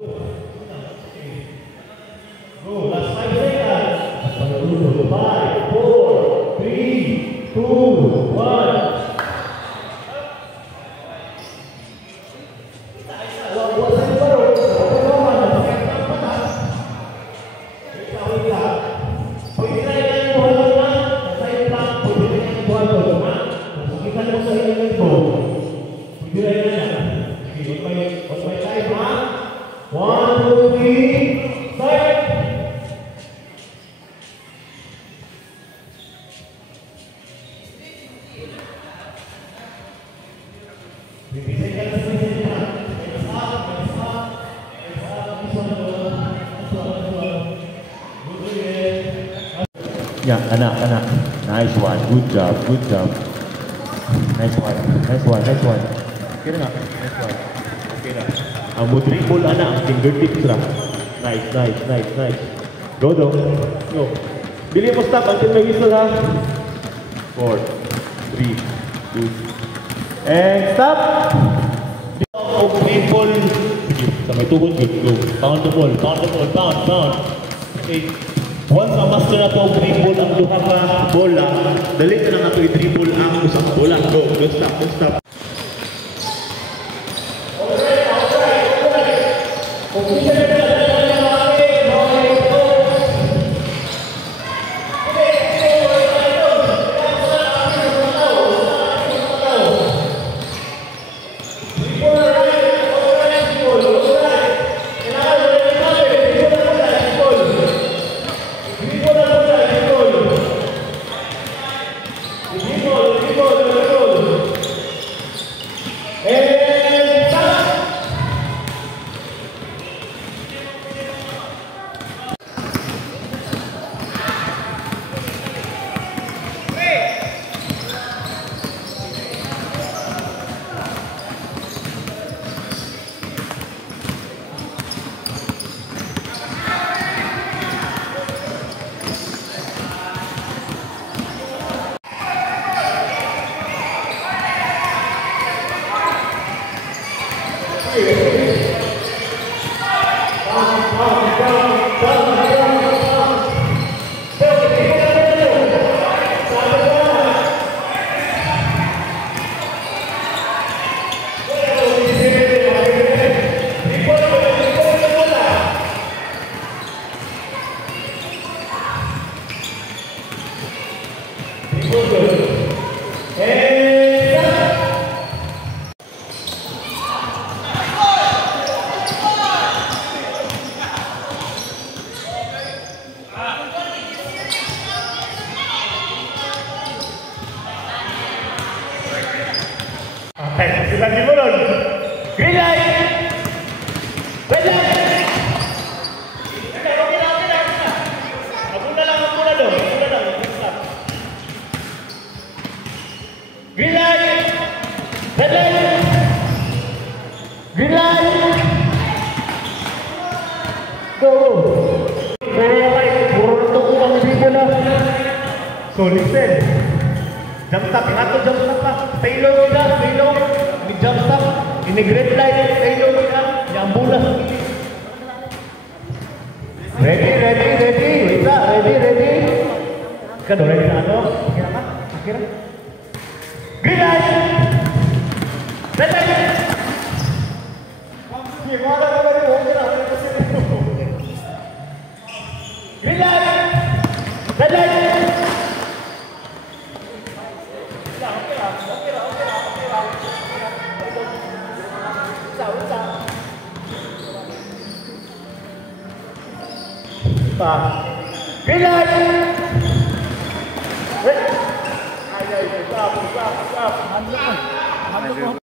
Go, last 5 seconds. 5, 4, 3, 2, 1. Ya, anak. Nice one. Good job. Nice one. Kira nggak? Nice one. Oke dah. Ambo dribble anak, fingertips lah. Nice. Go dong. Go. Bili mo stop until may whistle ha. 4, 3, 2, and stop. Oh, dribble. Sige, sampai tuhod good. Go. Pound the ball. Okay. Once ma-master na ito ang dribble ang duha ka bola, dali ka na nga ito i-dribble ang usang bola. Go, don't stop. Sila gimulon. Green light. Red light. Okay lang. Abuna dong. Stop. Green light. Red light. Green light. Go. Puro na ito kung ang dribo na. So listen. Jump stop pa. Stay low. Ini jump stop. Ini great light. Stay low kita. Yang bola. Ready. Kan udah ready ano? Akhirnya. Green light. Red light. Gimana kalau dia green light. Red light. Green light. Ayo, stop.